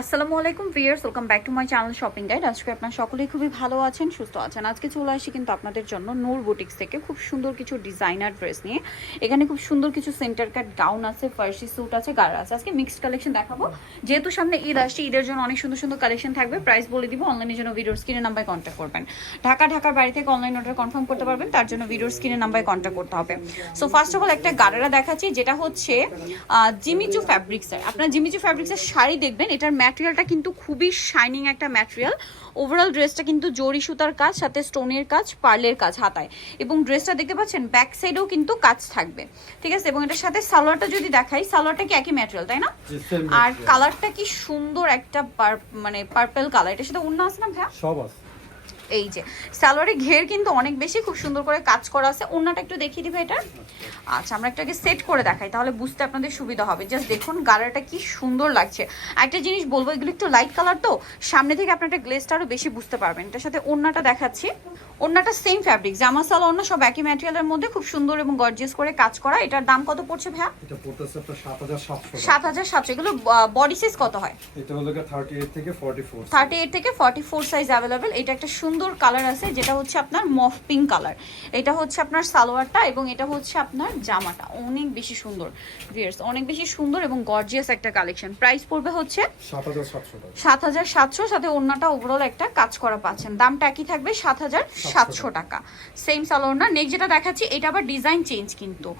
আসসালামু আলাইকুম viewers, welcome back to my channel shopping guide. আজকে আপনারা সকলেই খুবই ভালো আছেন, সুস্থ আছেন। আজকে চলে আসি কিন্তু আপনাদের জন্য নূর বুটিক্স থেকে খুব সুন্দর কিছু ডিজাইনার ড্রেস নিয়ে। এখানে খুব সুন্দর কিছু সেন্টার কাট গাউন আছে, ফার্সি স্যুট আছে, গাড়া আছে। আজকে মিক্সড কালেকশন দেখাবো, যেহেতু সামনে ঈদ আসছে। ঈদের জন্য অনেক সুন্দর সুন্দর কালেকশন থাকবে। প্রাইস বলে দিব, অনলাইনের জন্য ভিডিওর স্ক্রিনে নাম্বারে কন্ট্যাক্ট করবেন। ঢাকার বাড়ি থেকে অনলাইন অর্ডার কনফার্ম করতে পারবেন, তার জন্য ভিডিওর স্ক্রিনে নাম্বারে কন্ট্যাক্ট করতে হবে। সো ফার্স্ট অফ অল একটা গাড়া দেখাচ্ছি, যেটা হচ্ছে জিমিচু ফ্যাব্রিক্সের। আপনার জিমিচু ফ্যাব্রিক্সের শাড়ি দেখবেন, এটার ম্যাটেরিয়ালটা কিন্তু খুবই শাইনিং একটা ম্যাটেরিয়াল। ওভারঅল ড্রেসটা কিন্তু জরি সুতার কাজ, সাথে স্টোনের কাজ, পার্লের কাজ হাতায়, এবং ড্রেসটা দেখতে পাচ্ছেন ব্যাক সাইডেও কিন্তু কাজ থাকবে, ঠিক আছে। এবং এটার সাথে সালোয়ারটা যদি দেখাই, সালোয়ারটা কি একই ম্যাটেরিয়াল, তাই না? আর কালারটা কি সুন্দর একটা মানে পার্পল কালার। এটার সাথে ওড়না আছে না ভাইয়া? সব আছে। এই যে সালোয়ারের ঘের কিন্তু অনেক বেশি, খুব সুন্দর করে কাজ করা আছে। ওড়নাটা একটু দেখিয়ে দিবে এটা। আচ্ছা, আমরা একটু আগে সেট করে দেখাই, তাহলে বুঝতে আপনাদের সুবিধা হবে। জাস্ট দেখুন গাড়াটা কি সুন্দর লাগছে। একটা জিনিস বলবো, এগুলো একটু লাইট কালার, তো সামনে থেকে আপনার একটা গ্লেজটা আরো বেশি বুঝতে পারবেন। এটার সাথে ওড়নাটা দেখাচ্ছি। ওড়নাটা সেম ফ্যাব্রিক, জামা সালোয়ার ওড়না সব একই ম্যাটেরিয়ালের মধ্যে, খুব সুন্দর এবং গর্জিয়াস করে কাজ করা। এটার দাম কত পড়ছে ভাইয়া? এটা পড়তেছে আপনার 7700 7700। এগুলো বডি সাইজ কত হয়? এটা হলো 38 থেকে 44 38 থেকে 44 সাইজ অ্যাভেলেবেল। এটা একটা সুন্দর কালার আছে, যেটা হচ্ছে আপনার মফ পিঙ্ক কালার। এটা হচ্ছে আপনার সালোয়ারটা, এবং এটা হচ্ছে আপনার জামাটা। অনেক বেশি সুন্দর ভিউয়ার্স, অনেক বেশি সুন্দর এবং গর্জিয়াস একটা কালেকশন। প্রাইস পড়বে হচ্ছে 7700 টাকা। 7700, সাথে ওড়নাটা ওভারঅল একটা কাজ করা পাচ্ছেন। দামটা একই থাকবে 7700 টাকা। সেম সালোয়ার না। নেক্সট যেটা দেখাচ্ছি, এটা আবার ডিজাইন চেঞ্জ কিন্তু।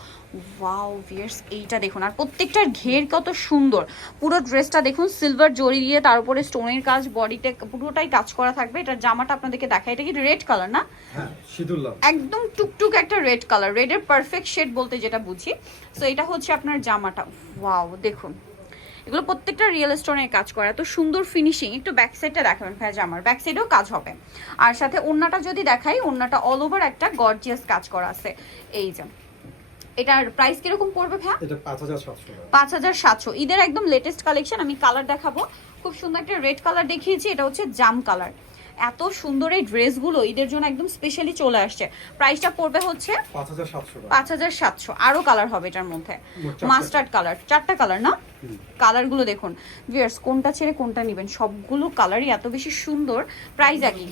ওয়াও ভিউয়ার্স, এইটা দেখুন। আর প্রত্যেকটার ঘের কত সুন্দর। পুরো ড্রেসটা দেখুন সিলভার জরি দিয়ে, তার উপরে স্টোনের কাজ, বডিতে পুরোটাই কাজ করা থাকবে। এটার জামাটা আপনাদেরকে দেখাই। এটা কি রেড কালার না? হ্যাঁ, সিঁদুর লাল, একদম টুকটুক একটা রেড কালার, রেডের পারফেক্ট শেড বলতে যেটা বুঝি। সো এটা হচ্ছে আপনার জামাটা। ওয়াও দেখুন, এগুলো প্রত্যেকটা রিয়েল স্টোনের কাজ করা, এত সুন্দর ফিনিশিং। একটু ব্যাক সাইডটা দেখাবেন ভাই, জামার ব্যাক সাইডেও কাজ হবে। আর সাথে ওড়নাটা যদি দেখাই, ওড়নাটা অল ওভার একটা গর্জিয়াস কাজ করা আছে। এই যে এটার প্রাইস কিরকম পড়বে ভাই? এটা 5700 টাকা। 5700। ঈদের একদম লেটেস্ট কালেকশন। আমি কালার দেখাবো, খুব সুন্দর একটা রেড কালার দেখিয়েছি, এটা হচ্ছে জাম কালার। এত সুন্দর এই ড্রেসগুলো ঈদের জন্য একদম স্পেশালি চলে আসছে। প্রাইসটা পড়বে হচ্ছে 5700 টাকা। 5700। আরো কালার হবে এটার মধ্যে, মাস্টার্ড কালার, 4টা কালার না? কালারগুলো দেখুন ভিউয়ার্স, কোনটা ছেড়ে কোনটা নেবেন, সবগুলো কালারই এত বেশি সুন্দর। প্রাইস একই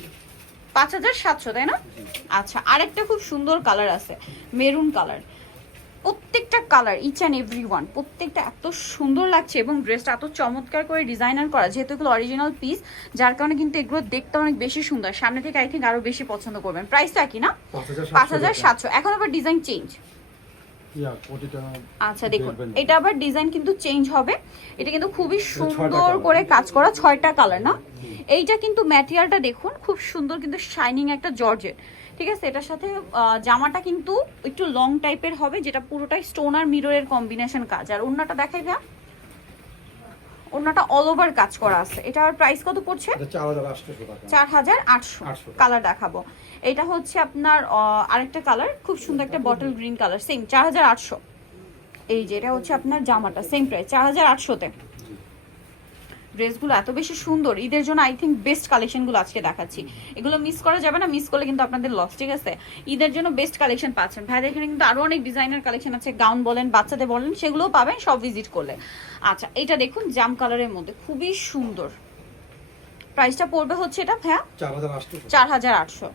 5700, তাই না? আচ্ছা, আরেকটা খুব সুন্দর কালার আছে, মেরুন কালার। প্রত্যেকটা colour each and every one, প্রত্যেকটা এত সুন্দর লাগছে, এবং ড্রেসটা এত চমৎকার করে ডিজাইনার করা, যেহেতু এগুলো অরিজিনাল পিস, যার কারণে কিন্তু এগুলো দেখতে অনেক বেশি সুন্দর। সামনে থেকে আই থিঙ্ক আরো বেশি পছন্দ করবেন। প্রাইসটা কি না? 5700। এখন আবার ডিজাইন চেঞ্জ। আচ্ছা দেখুন, এটা আবার ডিজাইন কিন্তু চেঞ্জ হবে। এটা কিন্তু খুবই সুন্দর করে কাজ করা, 6টা কালার না? এইটা কিন্তু ম্যাটেরিয়ালটা দেখুন, খুব সুন্দর কিন্তু শাইনিং একটা জর্জেট, ঠিক আছে। এটার সাথে জামাটা কিন্তু একটু লং টাইপের হবে, যেটা পুরোটাই স্টোন আর মিররের কম্বিনেশন কাজ। আর ওড়নাটা দেখাই ভাই, ওড়নাটা অল ওভার কাজ করা আছে। এটার প্রাইস কত পড়ছে? এটা 4800 টাকা। 4800। কালার দেখাবো, এটা হচ্ছে আপনার আরেকটা কালার, খুব সুন্দর একটা বটল গ্রিন কালার, সেম 4800। এই যে এটা হচ্ছে আপনার জামাটা, সেম প্রাইস 4800-তে। ড্রেসগুলো এত বেশি সুন্দর, ঈদের জন্য আই থিঙ্ক বেস্ট কালেকশনগুলো আজকে দেখাচ্ছি। এগুলো মিস করা যাবে না, মিস করলে কিন্তু আপনাদের লস, ঠিক আছে। ঈদের জন্য বেস্ট কালেকশন পাচ্ছেন ভাই। এখানে কিন্তু আরো অনেক ডিজাইনার কালেকশন আছে, গাউন বলেন, বাচ্চাদের বলেন, সেগুলোও পাবেন সব ভিজিট করলে। আচ্ছা, এটা দেখুন জাম কালারের মধ্যে খুবই সুন্দর। প্রাইসটা পড়বে হচ্ছে এটা ভাইয়া 4800।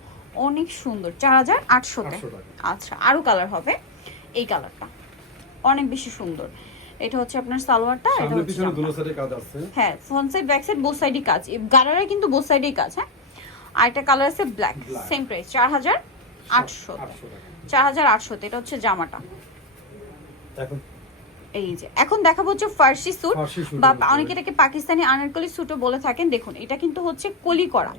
অনেক সুন্দর, 4800-তে। আচ্ছা, আরো কালার হবে। এই কালারটা অনেক বেশি সুন্দর। এটা হচ্ছে আপনার সালোয়ারটা, এটা হচ্ছে পিছনে দুটো সাইডে কাজ আছে। হ্যাঁ, front side back side both সাইডই কাজ। গারারে কিন্তু বোথ সাইডেই কাজ। হ্যাঁ, আরেকটা কালার আছে ব্ল্যাক, সেম প্রাইস 4800। 4800-তে এটা হচ্ছে জামাটা। এখন এই যে এখন দেখাবো হচ্ছে ফার্সি স্যুট, বা অনেকে এটাকে পাকিস্তানি আনারকলি স্যুটও বলে থাকেন। দেখুন এটা কিন্তু হচ্ছে কলি করা,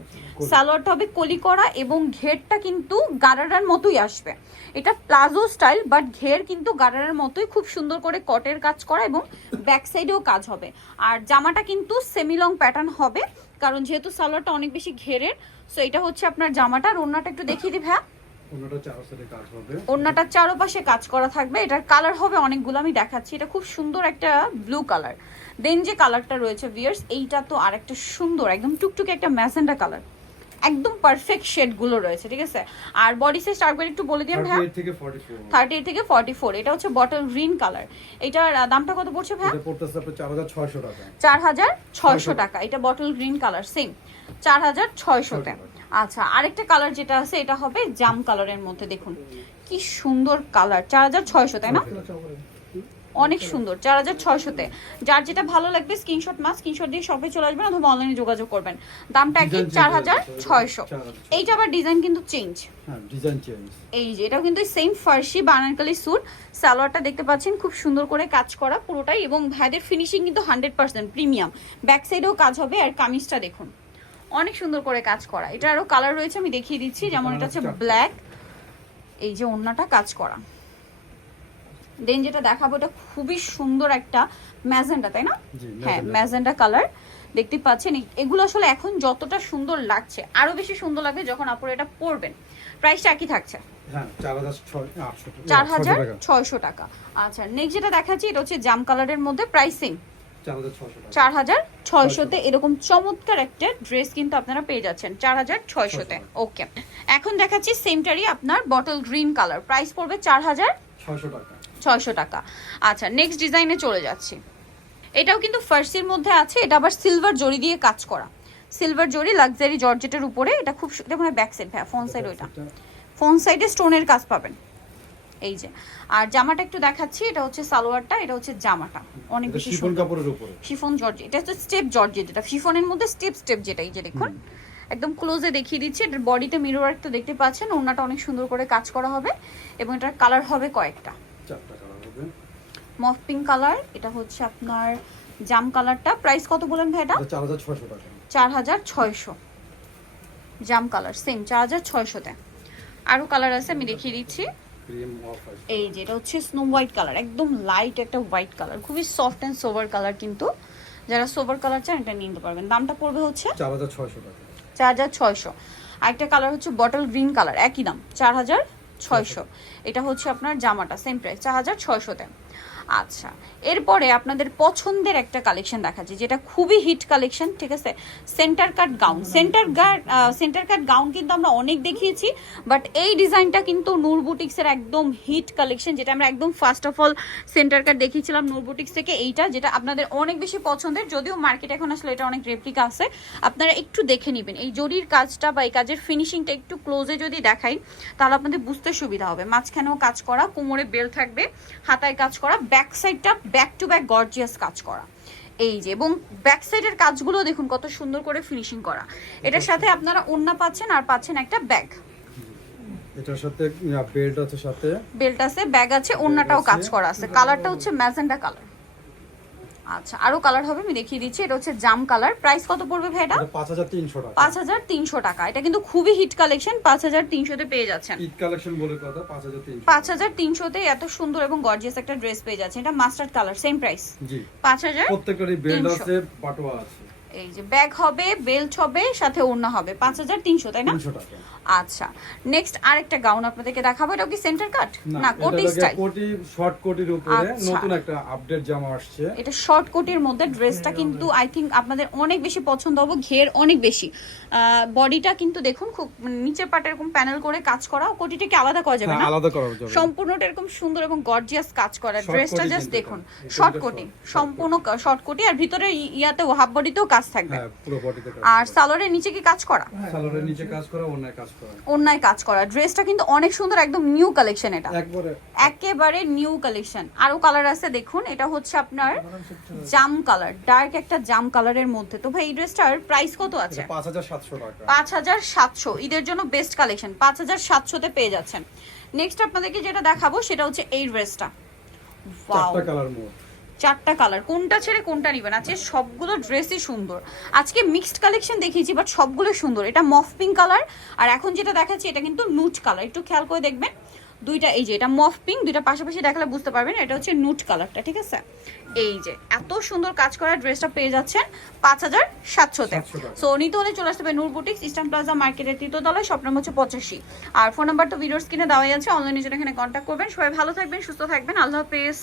সালোয়ারটা হবে কলি করা, এবং ঘেরটা কিন্তু গারারার মতোই আসবে। এটা প্লাজো স্টাইল, বাট ঘের কিন্তু গারারার মতোই, খুব সুন্দর করে কটের কাজ করা, এবং ব্যাক সাইডেও কাজ হবে। আর জামাটা কিন্তু সেমি লং প্যাটার্ন হবে, কারণ যেহেতু সালোয়ারটা অনেক বেশি ঘেরের। সো এটা হচ্ছে আপনার জামাটা। আর ওড়নাটা একটু দেখিয়ে দিই ভাইয়া। ওড়নাটার চারপাশে কাজ করা থাকবে। এটার কালার হবে অনেকগুলো, আমি দেখাচ্ছি। এটা খুব সুন্দর একটা ব্লু কালার। দেন যে কালারটা রয়েছে ভিউয়ার্স, এইটা তো আরেকটা সুন্দর একদম টুকটুকে একটা ম্যাজেন্ডা কালার, একদম পারফেক্ট শেডগুলো রয়েছে, ঠিক আছে। আর বডি সাইজ আরেকবার একটু বলে দিন ভাইয়া। 38 থেকে 44 38 থেকে 44। এটা হচ্ছে বটল গ্রিন কালার। এটার দামটা কত পড়ছে ভাইয়া? এটা পড়তেছে আপনার 4600 টাকা। 4600 টাকা। এটা বটল গ্রিন কালার, সেম 4600 তে। আচ্ছা, আরেকটা কালার যেটা আছে এটা হবে জাম কালারের মধ্যে, দেখুন কি সুন্দর কালার। 4600, তাই না? অনেক সুন্দর। 4600 তে। যার যেটা ভালো লাগবে স্ক্রিনশট দিয়ে শপে চলে আসবেন অথবা অনলাইনে যোগাযোগ করবেন। দামটা একই 4600। এইটা আবার ডিজাইন কিন্তু চেঞ্জ। হ্যাঁ, ডিজাইন চেঞ্জ। এই যে এটাও কিন্তু সেম ফার্সি বানারকলি স্যুট। সালোয়ারটা দেখতে পাচ্ছেন খুব সুন্দর করে কাজ করা পুরোটাই, এবং ভাইদের ফিনিশিং কিন্তু 100% প্রিমিয়াম। ব্যাক সাইডেও কাজ হবে, আর কামিজটা দেখুন অনেক সুন্দর করে কাজ করা। এটা আরো কালার রয়েছে, আমি দেখিয়ে দিচ্ছি। যেমন এটা হচ্ছে ব্ল্যাক, এই যে ওড়নাটা কাজ করা। দেন যেটা দেখাবো এটা খুবই সুন্দর একটা ম্যাজেন্ডা, তাই না? হ্যাঁ, ম্যাজেন্ডা কালার দেখতে পাচ্ছেন। এগুলো আসলে এখন যতটা সুন্দর লাগছে আরো বেশি সুন্দর লাগবে যখন আপনারা এটা পরবেন। প্রাইসটা একই থাকছে, হ্যাঁ 4600 4600 টাকা। আচ্ছা, নেক্সট যেটা দেখাচ্ছি এটা হচ্ছে জাম কালারের মধ্যে, প্রাইস সেম 4600 তে। এরকম চমৎকার একটা ড্রেস কিন্তু আপনারা পেয়ে যাচ্ছেন 4600 তে। ওকে, এখন দেখাচ্ছি সেমটারই আপনার বটল গ্রিন কালার, প্রাইস পড়বে 4600 টাকা। আচ্ছা, নেক্সট ডিজাইনে চলে যাচ্ছি। এটাও কিন্তু ফার্সির মধ্যে আছে। এটা আবার সিলভার জরি দিয়ে কাজ করা, সিলভার জরি লাক্সারি জর্জেটের উপরে। এটা খুব, এটা মানে ব্যাক সাইড, হ্যাঁ ফ্রন্ট সাইড, ওইটা ফ্রন্ট সাইডে স্টোনের কাজ পাবেন এই যে। আর জামাটা একটু দেখাচ্ছি। এটা হচ্ছে সালোয়ারটা, এটা হচ্ছে জামাটা, অনেক বেশি শিফন কাপড়ের উপরে, শিফন জর্জেট। এটা হচ্ছে স্টেপ জর্জেট, এটা শিফনের মধ্যে স্টেপ যেটা, এই যে দেখুন একদম ক্লোজে দেখিয়ে দিচ্ছি। এটার বডিতে মিরর ওয়ার্ক তো দেখতে পাচ্ছেন। ওড়নাটা অনেক সুন্দর করে কাজ করা হবে, এবং এটার কালার হবে কয়েকটা। 4টা কালার হবে। মফ পিঙ্ক কালার, এটা হচ্ছে আপনার জাম কালারটা। প্রাইস কত বলেন ভাই? এটা 4600 টাকা। 4600। জাম কালার সেম 4600 তে। আরো কালার আছে, আমি দেখিয়ে দিচ্ছি। ক্রিম অফ হোয়াইট, এই যে এটা হচ্ছে স্নো হোয়াইট কালার, একদম লাইট একটা হোয়াইট কালার, খুবই সফট এন্ড সোভার কালার। কিন্তু যারা সোভার কালার চান এটা নিতে পারবেন। দামটা পড়বে হচ্ছে 4600 টাকা। 4600। আরেকটা কালার হচ্ছে বটল গ্রিন কালার, একই দাম 4600। এটা হচ্ছে আপনার জামাটা, সেম প্রাইস 4600 তে। আচ্ছা, এরপরে আপনাদের পছন্দের একটা কালেকশন দেখাচ্ছি যেটা খুবই হিট কালেকশন, ঠিক আছে। সেন্টার কাট গাউন। সেন্টার কাট গাউন কিন্তু আমরা অনেক দেখিয়েছি, বাট এই ডিজাইনটা কিন্তু নূর বুটিক্সের একদম হিট কালেকশন, যেটা আমরা একদম ফার্স্ট অফ অল সেন্টার কাট দেখিয়েছিলাম নূর বুটিক্স থেকে। এইটা যেটা আপনাদের অনেক বেশি পছন্দের, যদিও মার্কেটে এখন আসলে এটা অনেক রেপ্লিকা আছে, আপনারা একটু দেখে নেবেন। এই জরির কাজটা বা এই কাজের ফিনিশিংটা একটু ক্লোজে যদি দেখাই তাহলে আপনাদের বুঝতে সুবিধা হবে। মাঝখানেও কাজ করা, কোমরে বেল থাকবে, হাতায় কাজ করা, ব্যাক সাইডটা ব্যাক টু ব্যাক গর্জিয়াস কাজ করা এই যে, এবং ব্যাক সাইডের কাজগুলো দেখুন কত সুন্দর করে ফিনিশিং করা। এটার সাথে আপনারা ওড়না পাচ্ছেন, আর পাচ্ছেন একটা ব্যাগ। এটার সাথে বেল্ট আছে, সাথে বেল্ট আছে, ব্যাগ আছে, ওড়নাটাও কাজ করা আছে। কালারটা হচ্ছে ম্যাজেন্ডা কালার। আচ্ছা, আরো কালার হবে, আমি দেখিয়ে দিচ্ছি। এটা হচ্ছে জাম কালার। প্রাইস কত পড়বে ভাই? এটা 5300 টাকা। 5300 টাকা। এটা কিন্তু খুবই হিট কালেকশন, 5300 তে পেয়ে যাচ্ছেন। হিট কালেকশন বলে কথা, 5300। 5300 তে এত সুন্দর এবং গর্জিয়াস একটা ড্রেস পেয়ে যাচ্ছেন। এটা মাস্টার্ড কালার, সেম প্রাইস জি। 5000। প্রত্যেকটারই বেল্ট আছে, পাটোয়া আছে। এই যে ব্যাগ হবে, বেল্ট হবে, সাথে ওড়না হবে। 5300, তাই না? 300 টাকা। আচ্ছা, নেক্সট আরেকটা গাউন আপনাদেরকে দেখাবো। এটা কি সেন্টার কাট না কোটি স্টাইল? কোটি, শর্ট কোটির উপরে আচ্ছা। নতুন একটা আপডেট জামা আসছে। এটা শর্ট কোটির মধ্যে। ড্রেসটা কিন্তু আই থিংক আপনাদের অনেক বেশি পছন্দ হবে, ঘের অনেক বেশি। বডিটা কিন্তু দেখুন খুব নিচের পাটে এরকম প্যানেল করে কাজ করা। কোটিটাকে আলাদা করা যাবে না, আলাদা করা যাবে। সম্পূর্ণটা এরকম সুন্দর এবং গর্জিয়াস কাজ করা। ড্রেসটা জাস্ট দেখুন, শর্ট কোটি, সম্পূর্ণ শর্ট কোটি, আর ভিতরে ইয়াতেও হাফ বডিতেও কাজ থাকবে। হ্যাঁ, পুরো বডিতে কাজ। আর সালোয়ারের নিচে কি কাজ করা? সালোয়ারের নিচে কাজ করা, ওড়নায় কাজ করা। ওড়নায় কাজ করা। ড্রেসটা কিন্তু অনেক সুন্দর, একদম নিউ কালেকশন। এটা একেবারে নিউ কালেকশন। আরো কালার আছে দেখুন। এটা হচ্ছে আপনার জাম কালার, ডার্ক একটা জাম কালারের মধ্যে। তো ভাই এই ড্রেসটার প্রাইস কত আছে? 5700 টাকা। 5700। ঈদের জন্য বেস্ট কালেকশন, 5700 তে পেয়ে যাচ্ছেন। নেক্সট আপনাদেরকে যেটা দেখাবো সেটা হচ্ছে এই ড্রেসটা। ওয়াও, 4টা কালার মোট, 4টা কালার। কোনটা ছেড়ে কোনটা নিবেন? আজকে সবগুলো ড্রেসই সুন্দর। আজকে মিক্সড কালেকশন দেখিয়েছি, বাট সবগুলো সুন্দর। এটা মফ পিঙ্ক কালার, আর এখন যেটা দেখাচ্ছি এটা কিন্তু নুট কালার। একটু খেয়াল করে দেখবেন দুইটা, এই যে এটা মফ পিঙ্ক, দুইটা পাশাপাশি দেখালে বুঝতে পারবেন এটা হচ্ছে নুট কালারটা, ঠিক আছে। এই যে এত সুন্দর কাজ করা ড্রেসটা পেয়ে যাচ্ছেন 5700 তে। সো নিতে হলে চলে আসতে হবে নূর বুটিক্স, ইস্টার্ন প্লাজা মার্কেটের 3য় তলায়, শপ নাম্বার হচ্ছে 85। আর ফোন নাম্বার তো ভিডিওর স্ক্রিনে দেওয়াই আছে, অনলাইনে জন্য এখানে কন্ট্যাক্ট করবেন। সবাই ভালো থাকবেন, সুস্থ থাকবেন, আল্লাহ হাফেজ।